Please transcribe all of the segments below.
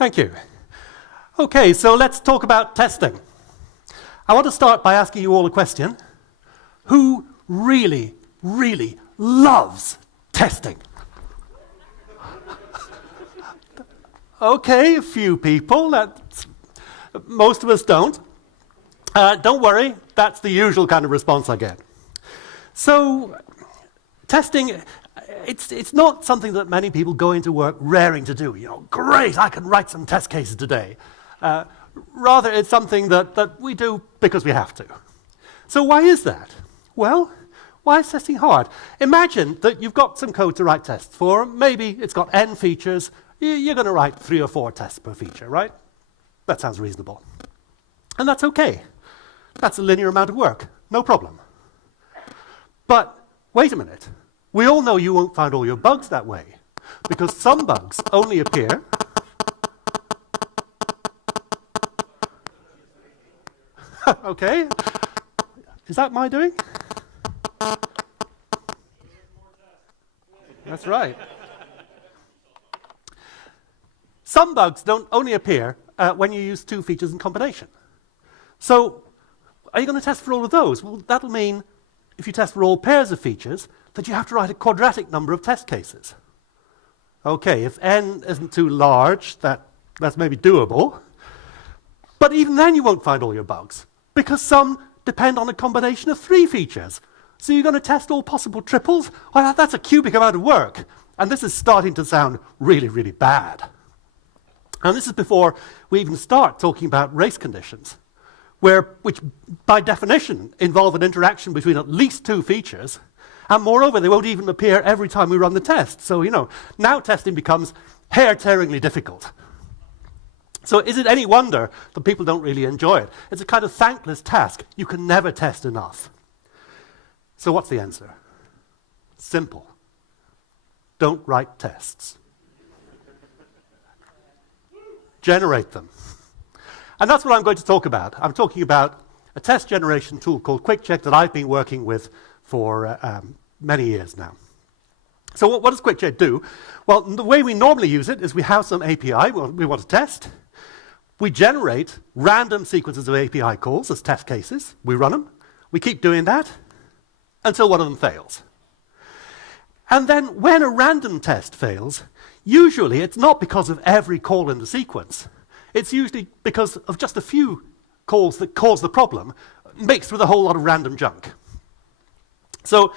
Thank you. Okay, so let's talk about testing. I want to start by asking you all a question. Who really, really loves testing? Okay, a few people. Most of us don't. Don't worry, that's the usual kind of response I get. So, testing, it's not something that many people go into work raring to do. You know, great, I can write some test cases today. Rather, it's something that we do because we have to. So why is that? Well, why is testing hard? Imagine that you've got some code to write tests for. Maybe it's got n features. You're going to write 3 or 4 tests per feature, right? That sounds reasonable. And that's okay. That's a linear amount of work. No problem. But wait a minute. We all know you won't find all your bugs that way, because some bugs only appear okay. Is that my doing? That's right. Some bugs don't only appear when you use 2 features in combination. So, are you going to test for all of those? Well, that'll mean, if you test for all pairs of features, that you have to write a quadratic number of test cases. Okay, if n isn't too large, that's maybe doable. But even then you won't find all your bugs, because some depend on a combination of 3 features. So you're going to test all possible triples? Well, that's a cubic amount of work. And this is starting to sound really, really bad. And this is before we even start talking about race conditions, which by definition involve an interaction between at least 2 features, and moreover, they won't even appear every time we run the test. So, you know, now testing becomes hair-tearingly difficult. So is it any wonder that people don't really enjoy it? It's a kind of thankless task. You can never test enough. So what's the answer? Simple. Don't write tests. Generate them. And that's what I'm going to talk about. I'm talking about a test generation tool called QuickCheck that I've been working with for many years now. So what does QuickCheck do? Well, the way we normally use it is we have some API we want to test. We generate random sequences of API calls as test cases. We run them. We keep doing that until one of them fails. And then when a random test fails, usually it's not because of every call in the sequence. It's usually because of just a few calls that cause the problem, mixed with a whole lot of random junk. So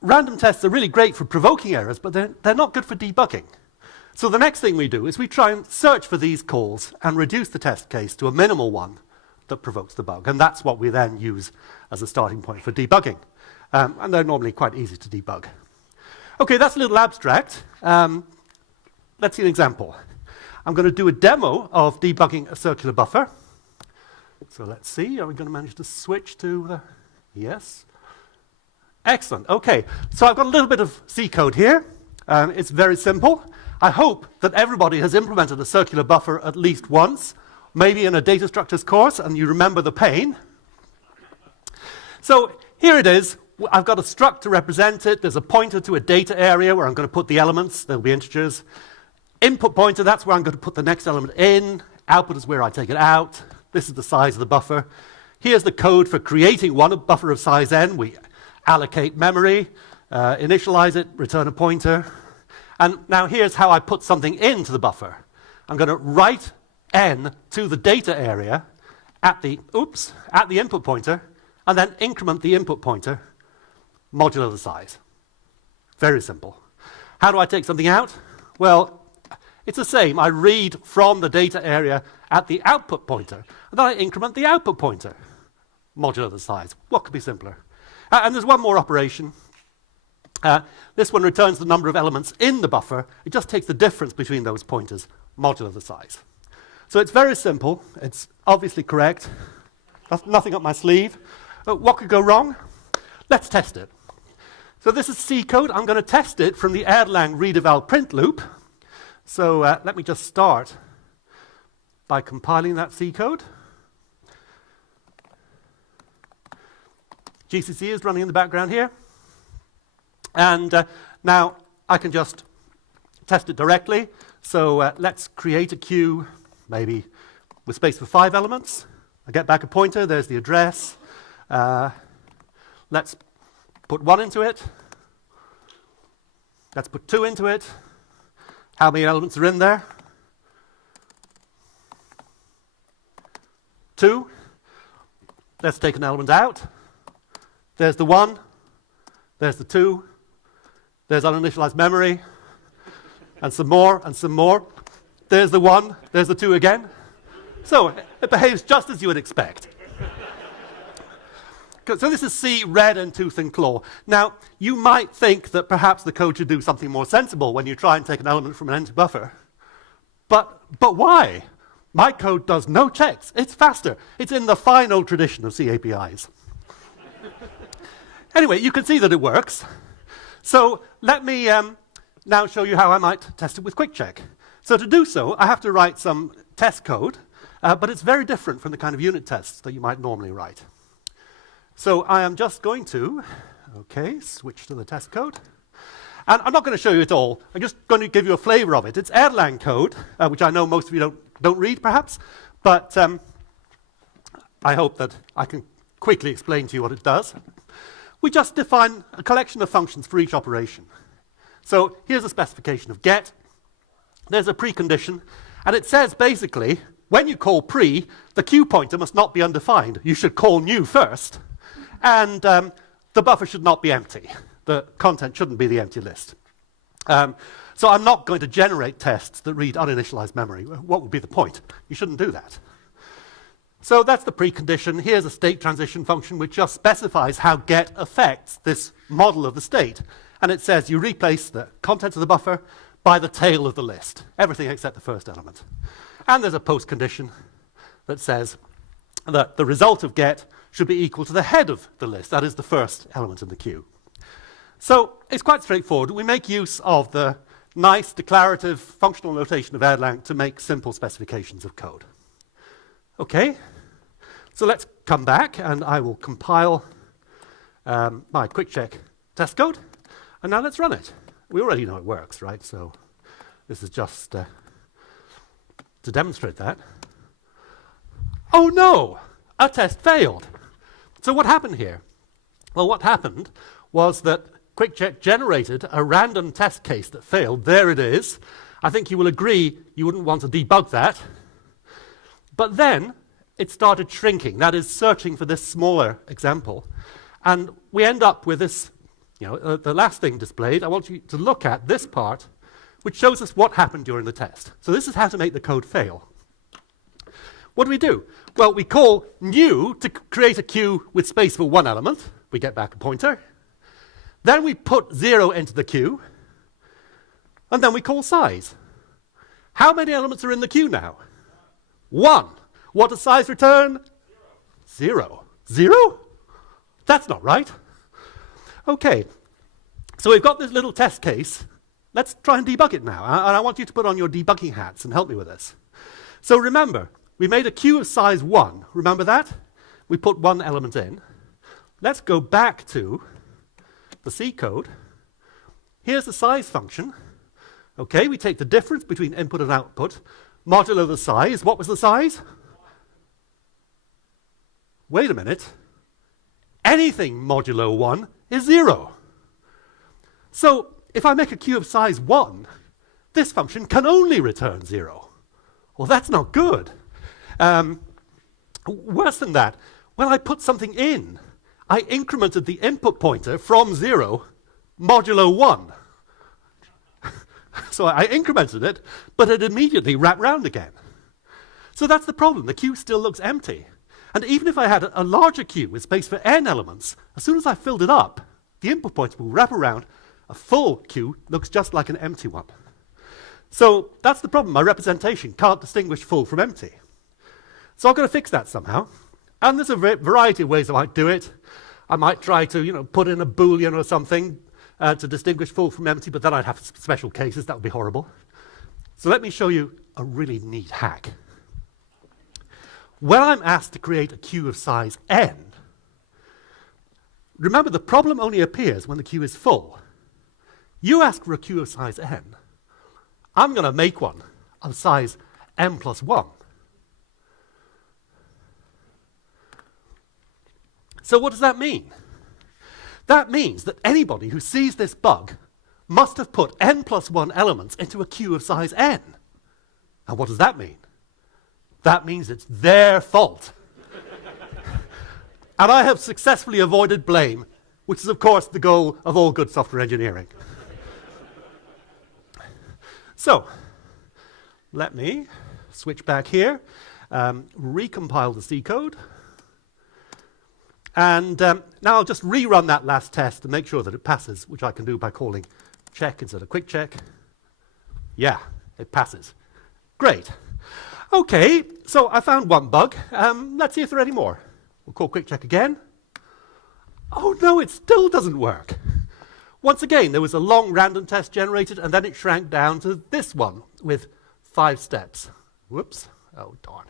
random tests are really great for provoking errors, but they're not good for debugging. So the next thing we do is we try and search for these calls and reduce the test case to a minimal one that provokes the bug. And that's what we then use as a starting point for debugging. And they're normally quite easy to debug. Okay, that's a little abstract. Let's see an example. I'm going to do a demo of debugging a circular buffer. So let's see, are we going to manage to switch to the... Yes. Excellent, okay. So I've got a little bit of C code here. It's very simple. I hope that everybody has implemented a circular buffer at least once, maybe in a data structures course, and you remember the pain. So here it is. I've got a struct to represent it. There's a pointer to a data area where I'm going to put the elements. There'll be integers. Input pointer, that's where I'm going to put the next element in. Output is where I take it out. This is the size of the buffer. Here's the code for creating one buffer of size n. We allocate memory, initialize it, return a pointer. And now here's how I put something into the buffer. I'm going to write n to the data area at the input pointer, and then increment the input pointer modulo the size. Very simple. How do I take something out? Well, it's the same. I read from the data area at the output pointer, and then I increment the output pointer modulo the size. What could be simpler? And there's one more operation. This one returns the number of elements in the buffer. It just takes the difference between those pointers modulo the size. So it's very simple. It's obviously correct. Nothing up my sleeve. What could go wrong? Let's test it. So this is C code. I'm going to test it from the Erlang read-eval print loop. So let me just start by compiling that C code. GCC is running in the background here. And now I can just test it directly. So let's create a queue, maybe with space for 5 elements. I get back a pointer, there's the address. Let's put 1 into it. Let's put 2 into it. How many elements are in there? 2. Let's take an element out. There's the 1. There's the 2. There's uninitialized memory. And some more, and some more. There's the 1. There's the 2 again. So it behaves just as you would expect. So this is C, red, and tooth and claw. Now, you might think that perhaps the code should do something more sensible when you try and take an element from an empty buffer. But why? My code does no checks. It's faster. It's in the fine old tradition of C APIs. Anyway, you can see that it works. So let me now show you how I might test it with QuickCheck. So to do so, I have to write some test code, but it's very different from the kind of unit tests that you might normally write. So I am just going to, switch to the test code. And I'm not going to show you it all. I'm just going to give you a flavor of it. It's Erlang code, which I know most of you don't read, perhaps. But I hope that I can quickly explain to you what it does. We just define a collection of functions for each operation. So here's a specification of get. There's a precondition. And it says, basically, when you call pre, the queue pointer must not be undefined. You should call new first. And the buffer should not be empty. The content shouldn't be the empty list. So I'm not going to generate tests that read uninitialized memory. What would be the point? You shouldn't do that. So that's the precondition. Here's a state transition function which just specifies how get affects this model of the state. And it says you replace the contents of the buffer by the tail of the list. Everything except the first element. And there's a post condition that says that the result of get should be equal to the head of the list. That is the first element in the queue. So it's quite straightforward. We make use of the nice declarative functional notation of Erlang to make simple specifications of code. Okay, so let's come back and I will compile my QuickCheck test code. And now let's run it. We already know it works, right? So this is just to demonstrate that. Oh no, a test failed. So what happened here? Well, what happened was that QuickCheck generated a random test case that failed. There it is. I think you will agree you wouldn't want to debug that. But then it started shrinking, that is, searching for this smaller example. And we end up with this, the last thing displayed. I want you to look at this part, which shows us what happened during the test. So this is how to make the code fail. What do? Well, we call new to create a queue with space for 1 element. We get back a pointer. Then we put 0 into the queue. And then we call size. How many elements are in the queue now? 1. What does size return? 0. 0? That's not right. Okay, so we've got this little test case. Let's try and debug it now. And I want you to put on your debugging hats and help me with this. So remember, we made a queue of size 1. Remember that? We put 1 element in. Let's go back to the C code. Here's the size function. Okay, we take the difference between input and output, modulo the size. What was the size? Wait a minute. Anything modulo 1 is 0. So if I make a queue of size 1, this function can only return 0. Well, that's not good. Worse than that, when I put something in, I incremented the input pointer from 0 modulo 1. So I incremented it, but it immediately wrapped round again. So that's the problem. The queue still looks empty. And even if I had a larger queue with space for n elements, as soon as I filled it up, the input pointer will wrap around. A full queue looks just like an empty one. So that's the problem. My representation can't distinguish full from empty. So I've got to fix that somehow. And there's a variety of ways I might do it. I might try to, put in a Boolean or something to distinguish full from empty, but then I'd have special cases. That would be horrible. So let me show you a really neat hack. When I'm asked to create a queue of size n, remember the problem only appears when the queue is full. You ask for a queue of size n. I'm going to make one of size m plus 1. So what does that mean? That means that anybody who sees this bug must have put n plus 1 elements into a queue of size n. And what does that mean? That means it's their fault. And I have successfully avoided blame, which is, of course, the goal of all good software engineering. So, let me switch back here, recompile the C code. And now I'll just rerun that last test to make sure that it passes, which I can do by calling check instead of QuickCheck. Yeah, it passes. Great. OK, so I found one bug. Let's see if there are any more. We'll call QuickCheck again. Oh, no, it still doesn't work. Once again, there was a long random test generated, and then it shrank down to this one with 5 steps. Whoops. Oh, darn.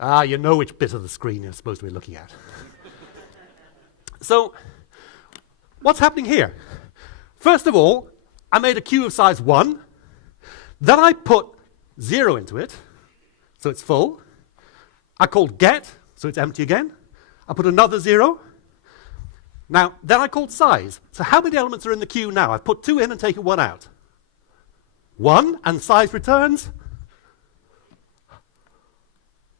Ah, you know which bit of the screen you're supposed to be looking at. So, what's happening here? First of all, I made a queue of size 1. Then I put 0 into it, so it's full. I called get, so it's empty again. I put another 0. Now, then I called size. So how many elements are in the queue now? I've put 2 in and taken 1 out. 1, and size returns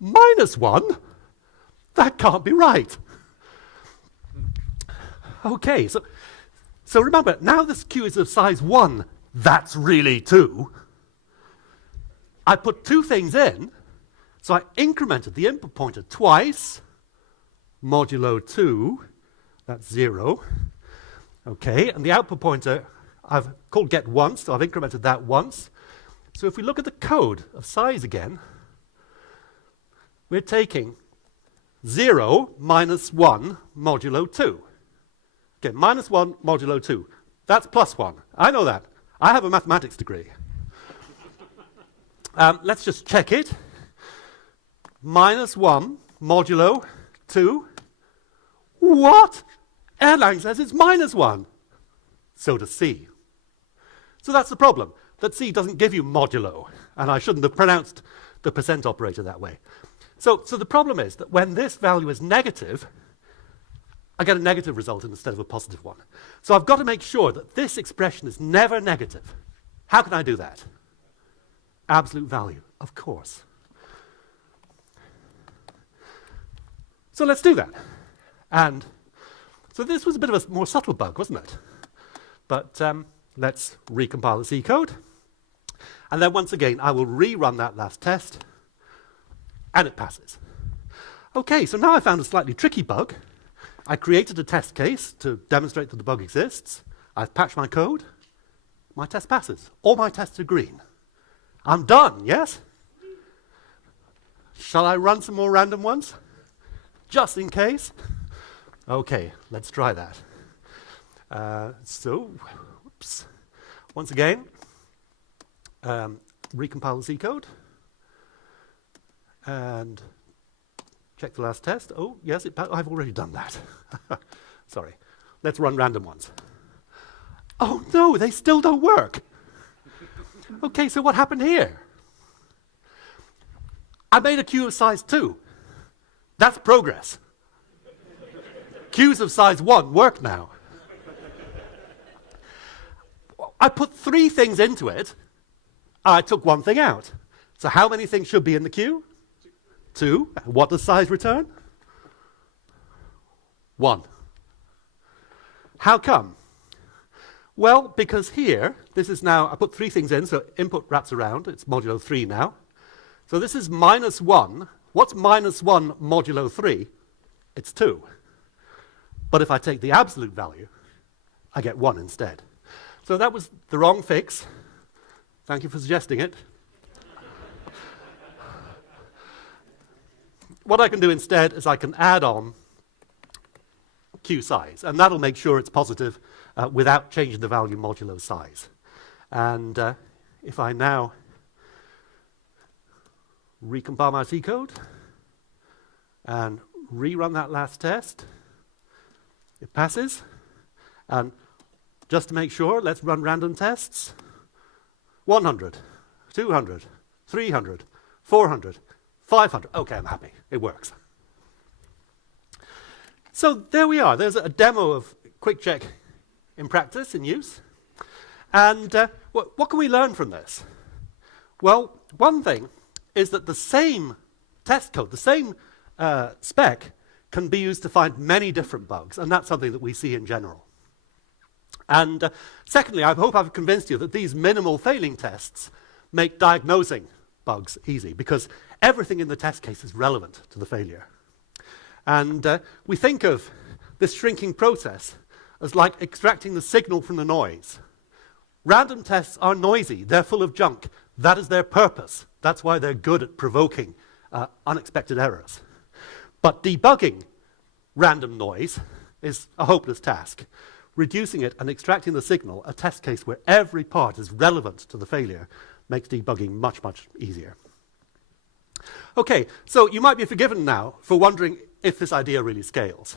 -1? That can't be right. OK, so remember, now this queue is of size 1. That's really 2. I put 2 things in, so I incremented the input pointer twice, modulo 2, that's 0. OK, and the output pointer I've called get once, so I've incremented that once. So if we look at the code of size again, we're taking 0 minus 1 modulo 2. Okay, minus 1 modulo 2. That's plus 1. I know that. I have a mathematics degree. Let's just check it. Minus 1 modulo 2. What? Erlang says it's -1. So does C. So that's the problem, that C doesn't give you modulo, and I shouldn't have pronounced the percent operator that way. So the problem is that when this value is negative, I get a negative result instead of a positive one. So I've got to make sure that this expression is never negative. How can I do that? Absolute value, of course. So let's do that. And so this was a bit of a more subtle bug, wasn't it? But let's recompile the C code. And then once again, I will rerun that last test. And it passes. OK, so now I found a slightly tricky bug. I created a test case to demonstrate that the bug exists. I've patched my code. My test passes. All my tests are green. I'm done, yes? Shall I run some more random ones? Just in case? OK, let's try that. Whoops. Once again, recompile the C code. And check the last test. Oh, yes, I've already done that. Sorry. Let's run random ones. Oh, no, they still don't work. OK, so what happened here? I made a queue of size 2. That's progress. Queues of size 1 work now. I put 3 things into it. I took 1 thing out. So how many things should be in the queue? 2. What does size return? 1. How come? Well, because here, this is now, I put 3 things in, so input wraps around. It's modulo 3 now. So this is -1. What's -1 modulo 3? It's 2. But if I take the absolute value, I get 1 instead. So that was the wrong fix. Thank you for suggesting it. What I can do instead is I can add on queue size, and that'll make sure it's positive without changing the value modulo size. And if I now recompile my C code and rerun that last test, it passes. And just to make sure, let's run random tests. 100, 200, 300, 400, 500. Okay, I'm happy. It works. So there we are. There's a demo of QuickCheck in practice, in use. And what can we learn from this? Well, one thing is that the same test code, the same spec, can be used to find many different bugs, and that's something that we see in general. And secondly, I hope I've convinced you that these minimal failing tests make diagnosing bugs easy, because everything in the test case is relevant to the failure. And we think of this shrinking process as like extracting the signal from the noise. Random tests are noisy, they're full of junk. That is their purpose. That's why they're good at provoking unexpected errors. But debugging random noise is a hopeless task. Reducing it and extracting the signal, a test case where every part is relevant to the failure, makes debugging much, much easier. Okay, so you might be forgiven now for wondering if this idea really scales.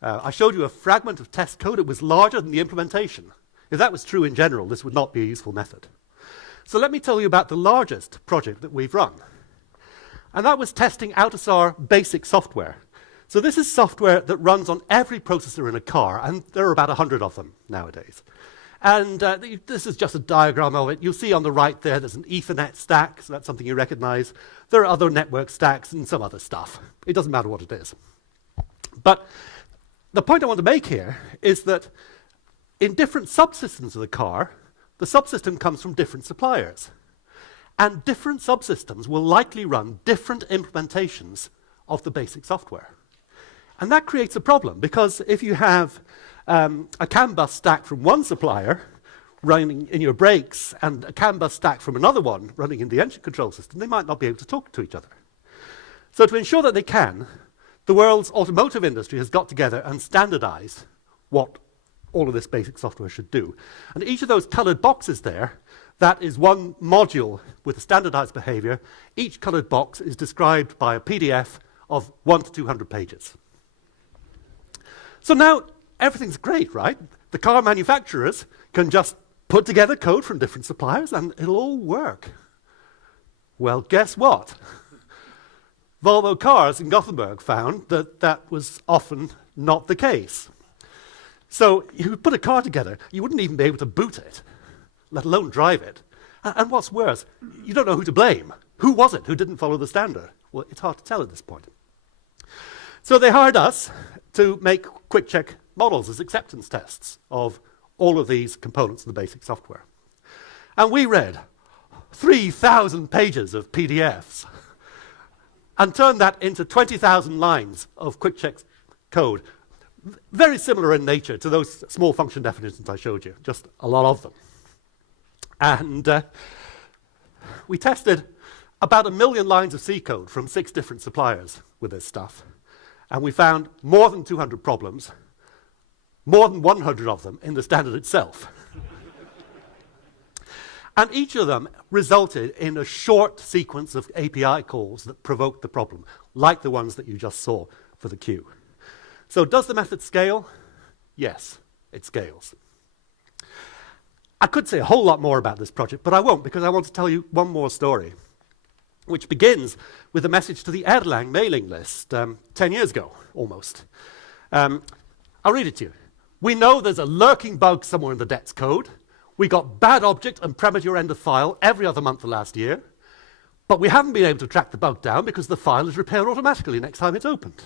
I showed you a fragment of test code. It was larger than the implementation. If that was true in general, this would not be a useful method. So let me tell you about the largest project that we've run. And that was testing out-of-SAR basic software. So this is software that runs on every processor in a car, and there are about 100 of them nowadays. And this is just a diagram of it. You'll see on the right there, there's an Ethernet stack, so that's something you recognize. There are other network stacks and some other stuff. It doesn't matter what it is. But the point I want to make here is that in different subsystems of the car, the subsystem comes from different suppliers. And different subsystems will likely run different implementations of the basic software. And that creates a problem, because if you have a CAN bus stack from one supplier running in your brakes and a CAN bus stack from another one running in the engine control system, they might not be able to talk to each other. So to ensure that they can, the world's automotive industry has got together and standardized what all of this basic software should do. And each of those colored boxes there, that is one module with a standardized behavior. Each colored box is described by a PDF of 100 to 200 pages. So now everything's great, right? The car manufacturers can just put together code from different suppliers and it'll all work. Well, guess what? Volvo Cars in Gothenburg found that that was often not the case. So you put a car together, you wouldn't even be able to boot it, let alone drive it. And what's worse, you don't know who to blame. Who was it who didn't follow the standard? Well, it's hard to tell at this point. So they hired us to make QuickCheck models as acceptance tests of all of these components of the basic software. And we read 3,000 pages of PDFs and turned that into 20,000 lines of QuickCheck code, very similar in nature to those small function definitions I showed you, just a lot of them. And we tested about 1 million lines of C code from 6 different suppliers with this stuff. And we found more than 200 problems, more than 100 of them in the standard itself. And each of them resulted in a short sequence of API calls that provoked the problem, like the ones that you just saw for the queue. So does the method scale? Yes, it scales. I could say a whole lot more about this project, but I won't, because I want to tell you one more story, which begins with a message to the Erlang mailing list 10 years ago, almost. I'll read it to you. We know there's a lurking bug somewhere in the DETS code. We got bad object and premature end of file every other month of last year, but we haven't been able to track the bug down because the file is repaired automatically next time it's opened.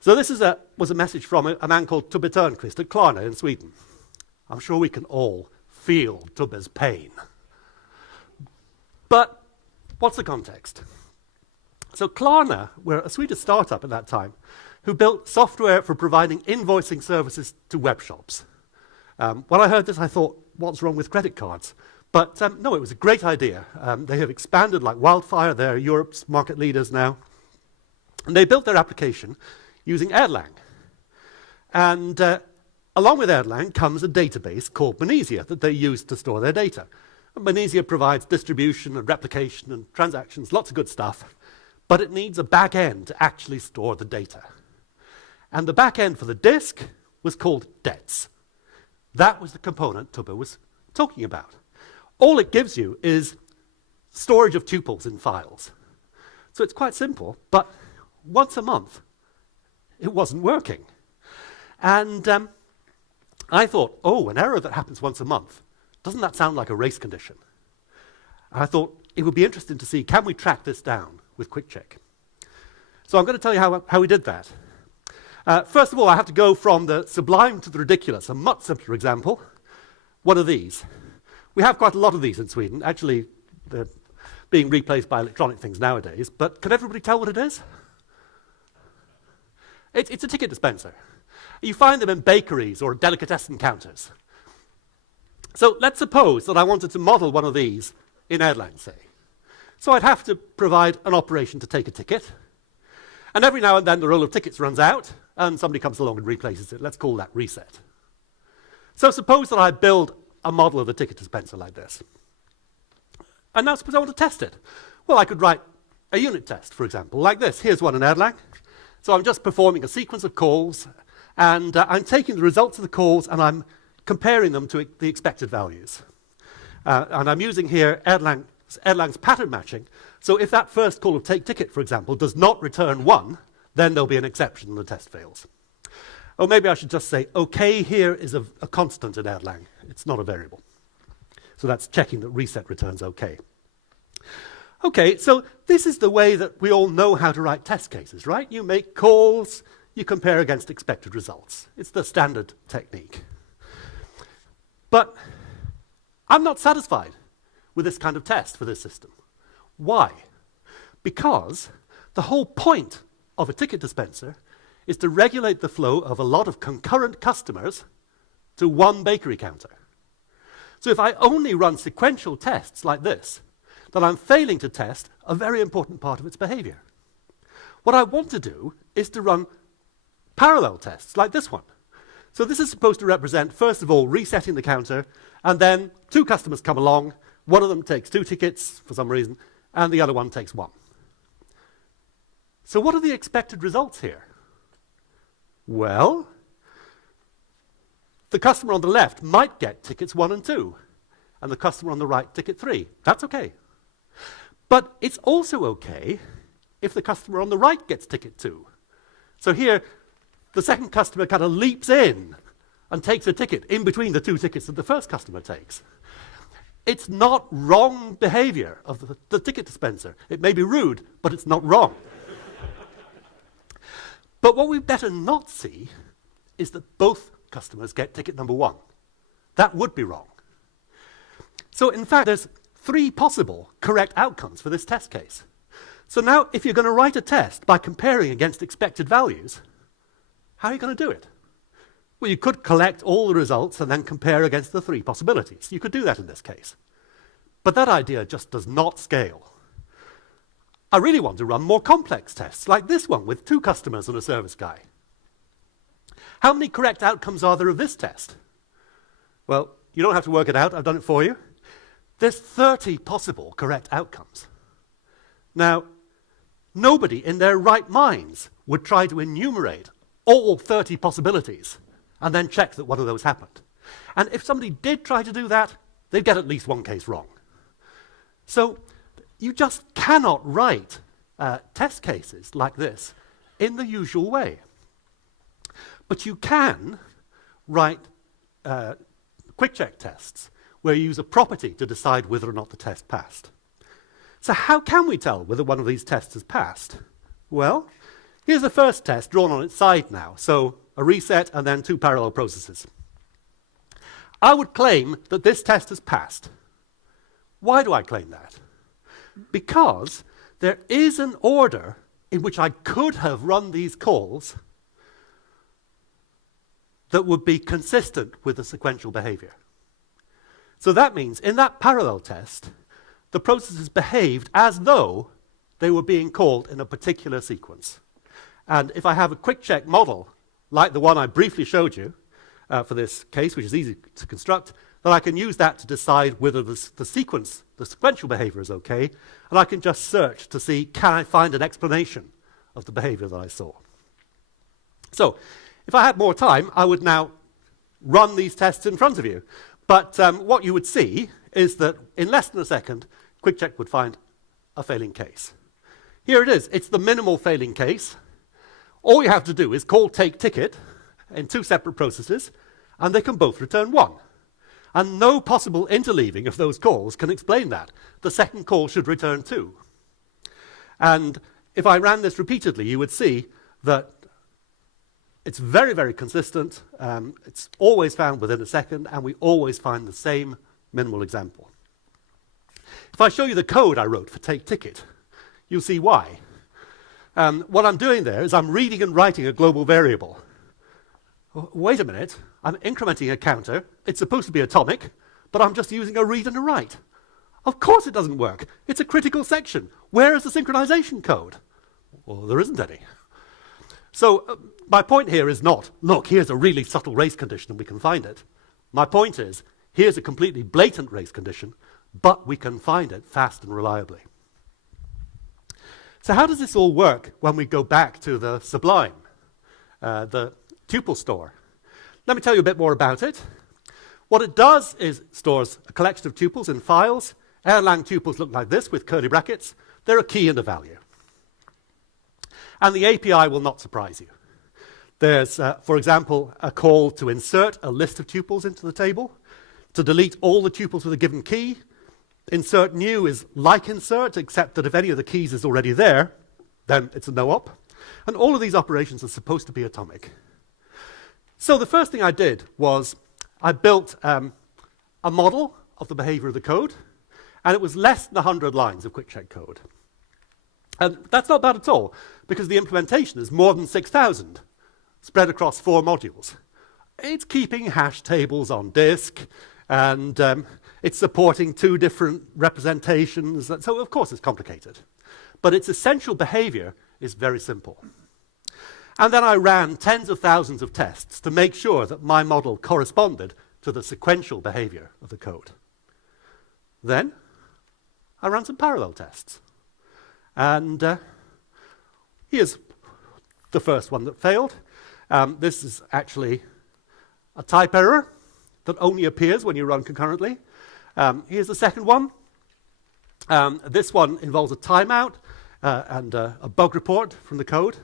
So this was a message from a man called Tubbe Törnqvist at Klarna in Sweden. I'm sure we can all feel Tubbe's pain. But what's the context? So Klarna were a Swedish startup at that time who built software for providing invoicing services to web shops. When I heard this, I thought, what's wrong with credit cards? But no, it was a great idea. They have expanded like wildfire. They're Europe's market leaders now. And they built their application using Erlang. And along with Erlang comes a database called Manesia that they use to store their data. And Manesia provides distribution and replication and transactions, lots of good stuff. But it needs a back end to actually store the data. And the back end for the disk was called DETS. That was the component Tubbe was talking about. All it gives you is storage of tuples in files. So it's quite simple, but once a month, it wasn't working. And I thought, oh, an error that happens once a month, doesn't that sound like a race condition? And I thought it would be interesting to see, can we track this down with QuickCheck? So I'm going to tell you how we did that. First of all, I have to go from the sublime to the ridiculous. A much simpler example, one of these. We have quite a lot of these in Sweden. Actually, they're being replaced by electronic things nowadays. But can everybody tell what it is? It's a ticket dispenser. You find them in bakeries or delicatessen counters. So let's suppose that I wanted to model one of these in Erlang, say. So I'd have to provide an operation to take a ticket. And every now and then the roll of tickets runs out, and somebody comes along and replaces it. Let's call that reset. So suppose that I build a model of the ticket dispenser like this. And now suppose I want to test it. Well, I could write a unit test, for example, like this. Here's one in Erlang. So I'm just performing a sequence of calls, and I'm taking the results of the calls, and I'm comparing them to the expected values. And I'm using here Erlang's pattern matching. So if that first call of take ticket, for example, does not return 1, then there'll be an exception and the test fails. Or maybe I should just say, OK here is a constant in Erlang. It's not a variable. So that's checking that reset returns OK. OK, so this is the way that we all know how to write test cases, right? You make calls, you compare against expected results. It's the standard technique. But I'm not satisfied with this kind of test for this system. Why? Because the whole point of a ticket dispenser is to regulate the flow of a lot of concurrent customers to one bakery counter. So if I only run sequential tests like this, then I'm failing to test a very important part of its behavior. What I want to do is to run parallel tests like this one. So this is supposed to represent, first of all, resetting the counter, and then 2 customers come along, one of them takes 2 tickets for some reason, and the other one takes 1. So what are the expected results here? Well, the customer on the left might get tickets 1 and 2, and the customer on the right ticket 3. That's OK. But it's also OK if the customer on the right gets ticket 2. So here, the second customer kind of leaps in and takes a ticket in between the 2 tickets that the first customer takes. It's not wrong behavior of the ticket dispenser. It may be rude, but it's not wrong. But what we better not see is that both customers get ticket number 1. That would be wrong. So in fact, there's 3 possible correct outcomes for this test case. So now, if you're going to write a test by comparing against expected values, how are you going to do it? Well, you could collect all the results and then compare against the 3 possibilities. You could do that in this case. But that idea just does not scale. I really want to run more complex tests, like this one with 2 customers and a service guy. How many correct outcomes are there of this test? Well, you don't have to work it out. I've done it for you. There's 30 possible correct outcomes. Now, nobody in their right minds would try to enumerate all 30 possibilities and then check that one of those happened. And if somebody did try to do that, they'd get at least 1 case wrong. So you just cannot write test cases like this in the usual way. But you can write QuickCheck tests where you use a property to decide whether or not the test passed. So how can we tell whether one of these tests has passed? Well, here's the first test drawn on its side now. So a reset and then 2 parallel processes. I would claim that this test has passed. Why do I claim that? Because there is an order in which I could have run these calls that would be consistent with the sequential behavior. So that means in that parallel test, the processes behaved as though they were being called in a particular sequence. And if I have a QuickCheck model, like the one I briefly showed you for this case, which is easy to construct, then I can use that to decide whether the sequential behavior is OK, and I can just search to see, can I find an explanation of the behavior that I saw? So if I had more time, I would now run these tests in front of you. But what you would see is that in less than a second, QuickCheck would find a failing case. Here it is. It's the minimal failing case. All you have to do is call take ticket in two separate processes, and they can both return 1. And no possible interleaving of those calls can explain that. The second call should return 2. And if I ran this repeatedly, you would see that it's very, very consistent. It's always found within a second, and we always find the same minimal example. If I show you the code I wrote for take ticket, you'll see why. What I'm doing there is I'm reading and writing a global variable. Wait a minute, I'm incrementing a counter. It's supposed to be atomic, but I'm just using a read and a write. Of course it doesn't work. It's a critical section. Where is the synchronization code? Well, there isn't any. So my point here is not, look, here's a really subtle race condition and we can find it. My point is, here's a completely blatant race condition, but we can find it fast and reliably. So how does this all work when we go back to the Sublime, the tuple store? Let me tell you a bit more about it. What it does is stores a collection of tuples in files. Erlang tuples look like this with curly brackets. They're a key and a value. And the API will not surprise you. There's, for example, a call to insert a list of tuples into the table, to delete all the tuples with a given key. Insert new is like insert, except that if any of the keys is already there, then it's a no-op. And all of these operations are supposed to be atomic. So the first thing I did was I built a model of the behavior of the code, and it was less than 100 lines of QuickCheck code. And that's not bad at all, because the implementation is more than 6,000, spread across 4 modules. It's keeping hash tables on disk, and it's supporting 2 different representations. So of course it's complicated. But its essential behavior is very simple. And then I ran tens of thousands of tests to make sure that my model corresponded to the sequential behavior of the code. Then I ran some parallel tests. And here's the first one that failed. This is actually a type error that only appears when you run concurrently. Here's the second one. This one involves a timeout and a bug report from the code.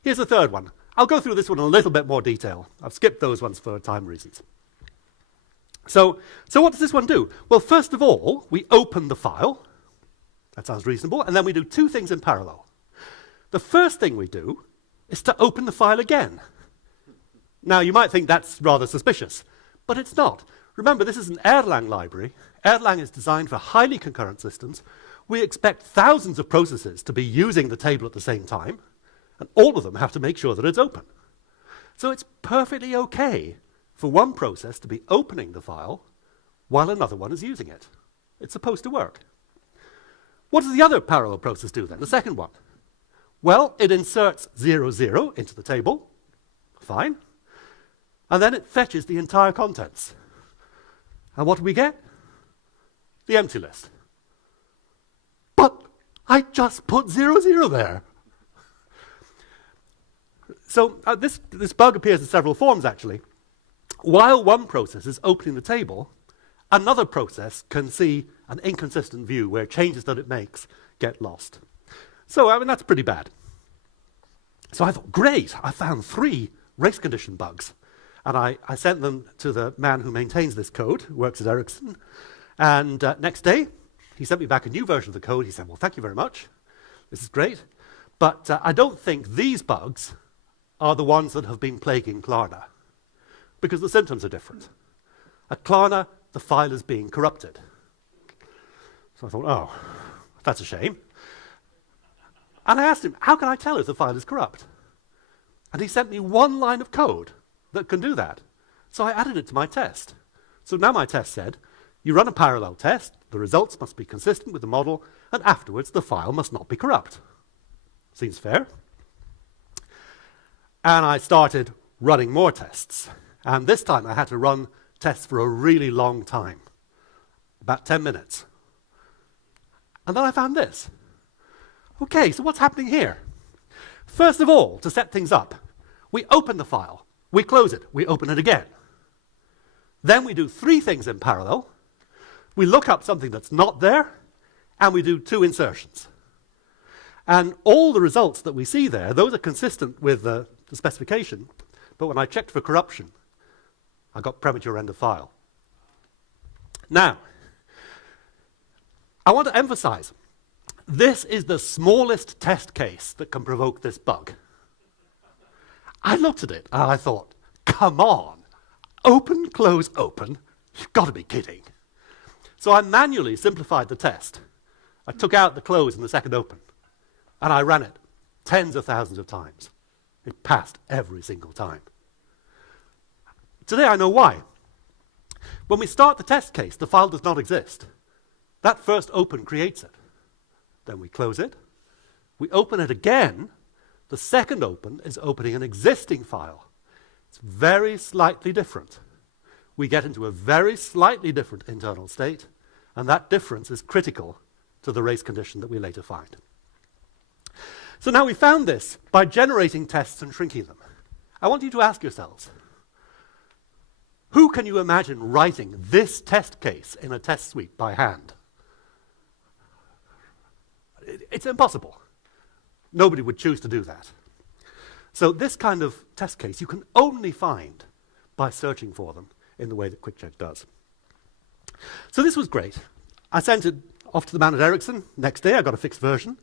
Here's the third one. I'll go through this one in a little bit more detail. I've skipped those ones for time reasons. So what does this one do? Well, first of all, we open the file. That sounds reasonable. And then we do 2 things in parallel. The first thing we do is to open the file again. Now, you might think that's rather suspicious, but it's not. Remember, this is an Erlang library. Erlang is designed for highly concurrent systems. We expect thousands of processes to be using the table at the same time, and all of them have to make sure that it's open. So it's perfectly okay for one process to be opening the file while another one is using it. It's supposed to work. What does the other parallel process do then, the second one? Well, it inserts 0, 0 into the table. Fine. And then it fetches the entire contents. And what do we get? The empty list. But I just put 0, 0 there. So this bug appears in several forms, actually. While one process is opening the table, another process can see an inconsistent view where changes that it makes get lost. So, I mean, that's pretty bad. So I thought, great, I found 3 race condition bugs. And I sent them to the man who maintains this code, who works at Ericsson. And next day, he sent me back a new version of the code. He said, well, thank you very much. This is great. But I don't think these bugs are the ones that have been plaguing Klarna, because the symptoms are different. At Klarna, the file is being corrupted. So I thought, oh, that's a shame. And I asked him, how can I tell if the file is corrupt? And he sent me 1 line of code that can do that. So I added it to my test. So now my test said, you run a parallel test, the results must be consistent with the model, and afterwards the file must not be corrupt. Seems fair. And I started running more tests. And this time I had to run tests for a really long time, about 10 minutes. And then I found this. Okay, so what's happening here? First of all, to set things up, we open the file, we close it, we open it again. Then we do 3 things in parallel. We look up something that's not there, and we do 2 insertions. And all the results that we see there, those are consistent with the specification, but when I checked for corruption, I got premature end of file. Now, I want to emphasize, this is the smallest test case that can provoke this bug. I looked at it and I thought, come on, open, close, open, you've got to be kidding. So I manually simplified the test. I took out the close and the second open, and I ran it tens of thousands of times. It passed every single time. Today I know why. When we start the test case, the file does not exist. That first open creates it. Then we close it. We open it again. The second open is opening an existing file. It's very slightly different. We get into a very slightly different internal state, and that difference is critical to the race condition that we later find. So now we found this by generating tests and shrinking them. I want you to ask yourselves, who can you imagine writing this test case in a test suite by hand? It's impossible. Nobody would choose to do that. So this kind of test case you can only find by searching for them in the way that QuickCheck does. So this was great. I sent it off to the man at Ericsson. Next day I got a fixed version.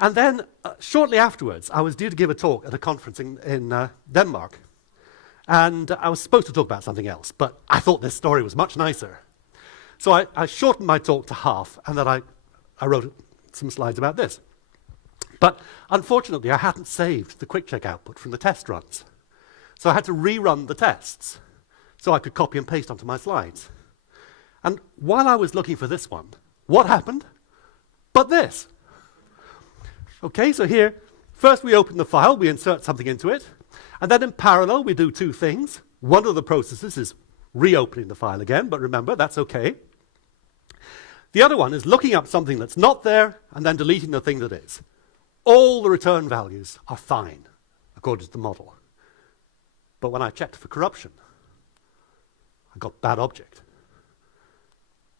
And then shortly afterwards I was due to give a talk at a conference in Denmark. And I was supposed to talk about something else, but I thought this story was much nicer. So I shortened my talk to half, and then I wrote some slides about this. But unfortunately, I hadn't saved the QuickCheck output from the test runs. So I had to rerun the tests so I could copy and paste onto my slides. And while I was looking for this one, what happened? But this. Okay, so here, first we open the file, we insert something into it, and then in parallel we do 2 things. One of the processes is reopening the file again, but remember, that's okay. The other one is looking up something that's not there and then deleting the thing that is. All the return values are fine, according to the model. But when I checked for corruption, I got bad object.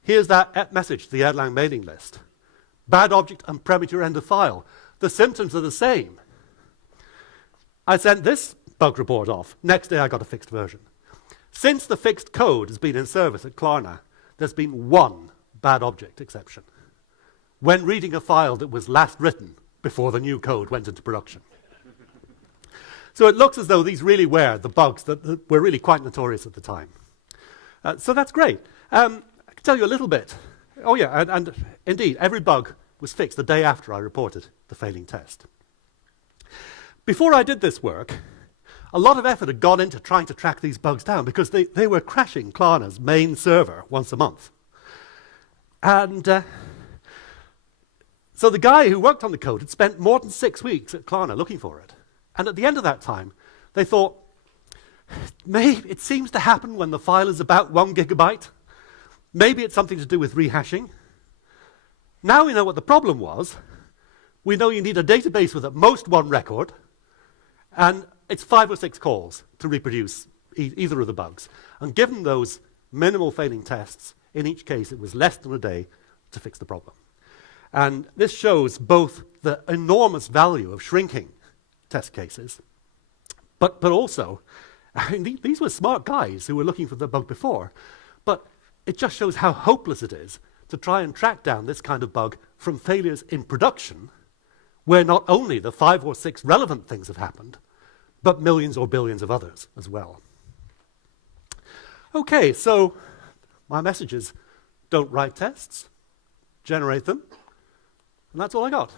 Here's that message to the Erlang mailing list. Bad object and premature end of file. The symptoms are the same. I sent this bug report off. Next day I got a fixed version. Since the fixed code has been in service at Klarna, there's been 1 bad object exception. When reading a file that was last written before the new code went into production. So it looks as though these really were the bugs that were really quite notorious at the time. So that's great. I can tell you a little bit. Oh yeah, and indeed, every bug was fixed the day after I reported the failing test. Before I did this work, a lot of effort had gone into trying to track these bugs down because they were crashing Klarna's main server once a month. And so the guy who worked on the code had spent more than 6 weeks at Klarna looking for it. And at the end of that time, they thought, maybe it seems to happen when the file is about 1 gigabyte. Maybe it's something to do with rehashing. Now we know what the problem was. We know you need a database with at most 1 record, and it's 5 or 6 calls to reproduce either of the bugs. And given those minimal failing tests, in each case it was less than a day to fix the problem. And this shows both the enormous value of shrinking test cases, but also, I mean, these were smart guys who were looking for the bug before, but it just shows how hopeless it is to try and track down this kind of bug from failures in production, where not only the 5 or 6 relevant things have happened, but millions or billions of others as well. Okay, so my message is, don't write tests, generate them, and that's all I got.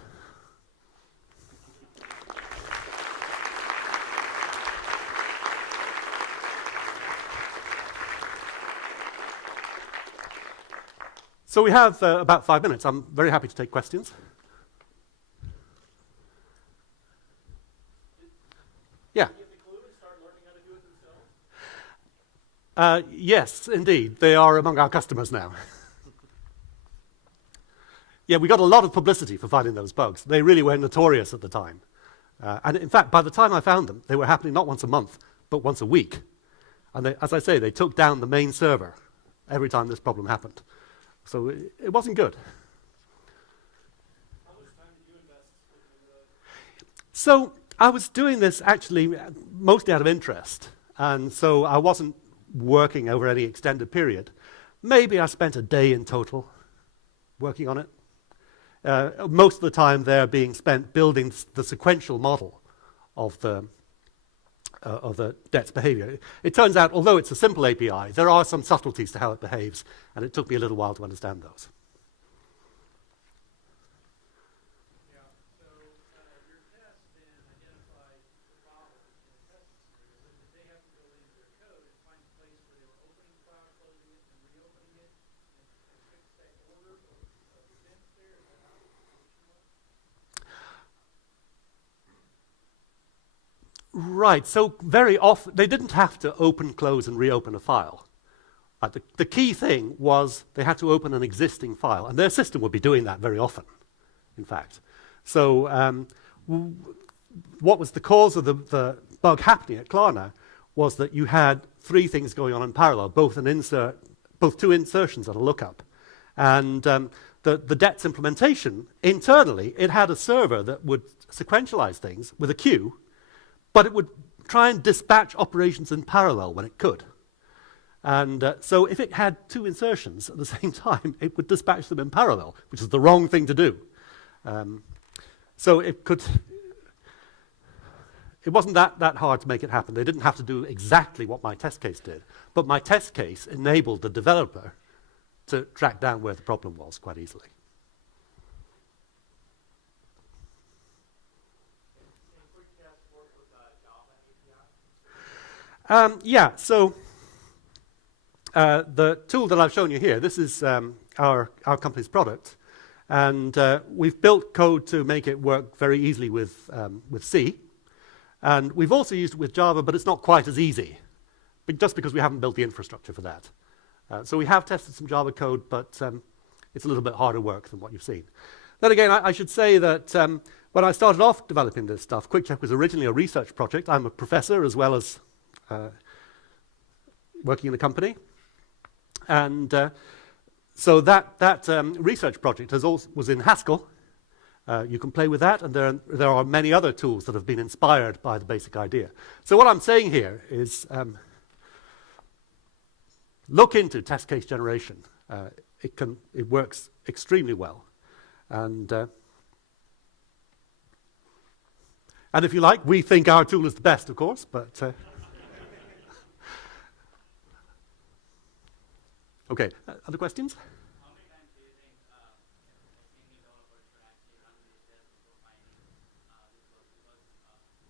So we have about 5 minutes. I'm very happy to take questions. Yeah. Yes, indeed. They are among our customers now. Yeah, we got a lot of publicity for finding those bugs. They really were notorious at the time. And in fact, by the time I found them, they were happening not once a month, but once a week. And they, as I say, they took down the main server every time this problem happened. So it wasn't good. How much time did you invest in that? So I was doing this actually mostly out of interest, and so I wasn't working over any extended period. Maybe I spent a day in total working on it. Most of the time there being spent building the sequential model of the debt's behavior. It turns out, although it's a simple API, there are some subtleties to how it behaves, and it took me a little while to understand those. Yeah. So your test then identified the problem in the testing scenario. Did they have to go into their code and find a place where they were opening the file, closing it, and reopening it in quick check order of events there? Is that how the solution was? Right, so very often, they didn't have to open, close, and reopen a file. The key thing was they had to open an existing file, and their system would be doing that very often, in fact. So what was the cause of the bug happening at Klarna was that you had three things going on in parallel, both two insertions and a lookup. And the debts implementation, internally, it had a server that would sequentialize things with a queue, but it would try and dispatch operations in parallel when it could. And so if it had two insertions at the same time, it would dispatch them in parallel, which is the wrong thing to do. So it wasn't that hard to make it happen. They didn't have to do exactly what my test case did, but my test case enabled the developer to track down where the problem was quite easily. Yeah, so the tool that I've shown you here, this is our company's product, and we've built code to make it work very easily with C, and we've also used it with Java, but it's not quite as easy, just because we haven't built the infrastructure for that. So we have tested some Java code, but it's a little bit harder work than what you've seen. Then again, I should say that when I started off developing this stuff, QuickCheck was originally a research project. I'm a professor as well as working in the company. And so that research project was in Haskell. You can play with that, and there are many other tools that have been inspired by the basic idea. So what I'm saying here is look into test case generation. It works extremely well. And if you like, we think our tool is the best, of course, but okay, other questions? How many times do you think a single developer should actually run these tests before finding this work? Because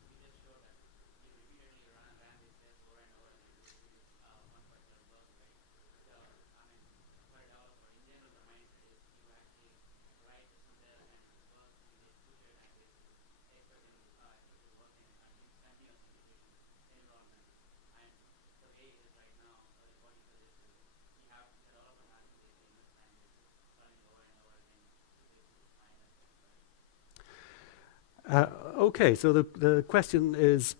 we just showed that you repeatedly ran these tests over and over and you do one particular bug, right? So, I mean, for a developer, in general, the mindset is you actually write some test and work in the future and basically expecting it to work in a continuous integration environment. And the way it is right now, what you suggest is you have the developer has to basically invest time in running over and over again to basically find that test, right? Okay, so the question is,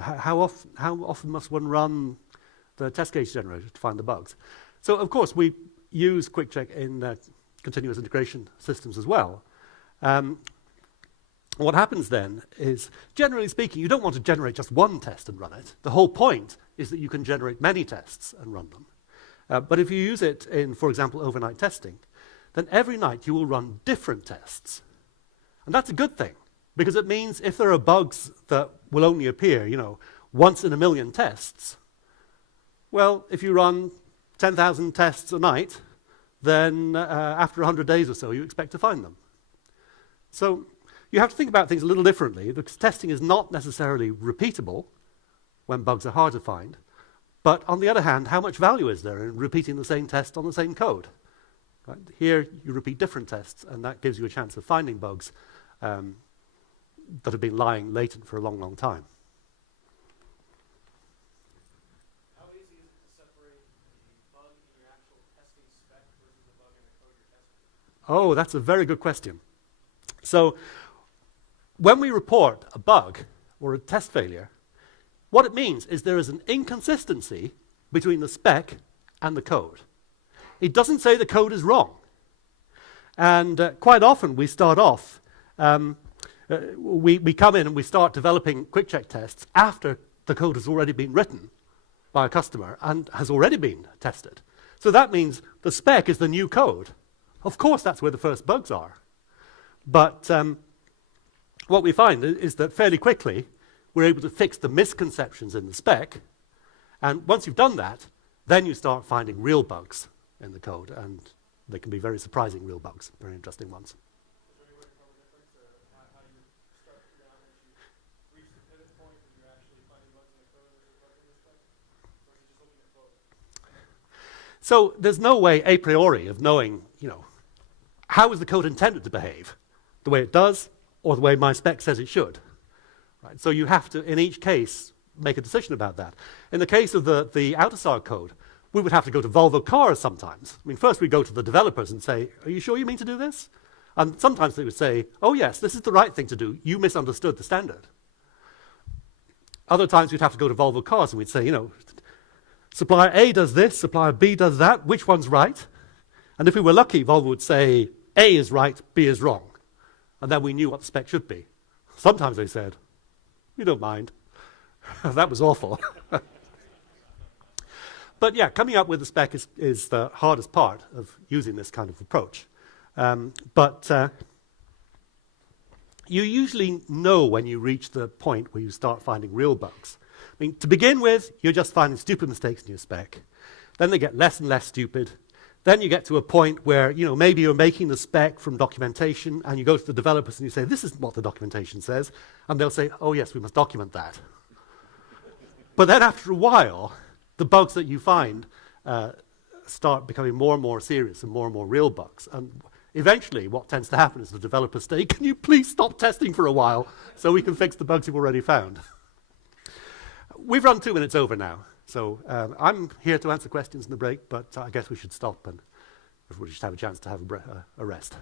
how often must one run the test case generator to find the bugs? So of course we use QuickCheck in continuous integration systems as well. What happens then is, generally speaking, you don't want to generate just one test and run it. The whole point is that you can generate many tests and run them. But if you use it in, for example, overnight testing, then every night you will run different tests. And that's a good thing, because it means if there are bugs that will only appear, once in a million tests, well, if you run 10,000 tests a night, then after 100 days or so, you expect to find them. So you have to think about things a little differently, because testing is not necessarily repeatable when bugs are hard to find. But on the other hand, how much value is there in repeating the same test on the same code? Right? Here, you repeat different tests, and that gives you a chance of finding bugs that have been lying latent for a long, long time. How easy is it to separate the bug in your actual testing spec versus the bug in the code you're testing? Oh, that's a very good question. So when we report a bug or a test failure, what it means is there is an inconsistency between the spec and the code. it doesn't say the code is wrong. And quite often we start off, we come in and we start developing QuickCheck tests after the code has already been written by a customer and has already been tested. So that means the spec is the new code. Of course, that's where the first bugs are. But what we find is that fairly quickly, we're able to fix the misconceptions in the spec. And once you've done that, then you start finding real bugs in the code. And they can be very surprising real bugs, very interesting ones. Is there any way to tell the difference? How do you start to figure out once you reach the pivot point and you're actually finding bugs in the code versus bugs in the spec? Or is it just looking at code? So there's no way a priori of knowing, how is the code intended to behave? The way it does, or the way my spec says it should. Right? So you have to, in each case, make a decision about that. In the case of the AutoSAR code, we would have to go to Volvo Cars sometimes. I mean, first we go to the developers and say, are you sure you mean to do this? And sometimes they would say, oh yes, this is the right thing to do. You misunderstood the standard. Other times we'd have to go to Volvo Cars and we'd say, supplier A does this, supplier B does that, which one's right? And if we were lucky, Volvo would say, A is right, B is wrong. And then we knew what the spec should be. Sometimes they said, we don't mind. That was awful. But yeah, coming up with the spec is the hardest part of using this kind of approach. But you usually know when you reach the point where you start finding real bugs. I mean, to begin with, you're just finding stupid mistakes in your spec. Then they get less and less stupid. Then you get to a point where, maybe you're making the spec from documentation and you go to the developers and you say, this isn't what the documentation says. And they'll say, oh yes, we must document that. But then after a while, the bugs that you find start becoming more and more serious and more real bugs. And eventually what tends to happen is the developers say, can you please stop testing for a while so we can fix the bugs you've already found? We've run 2 minutes over now. So I'm here to answer questions in the break, but I guess we should stop and everybody should have a chance to have a rest.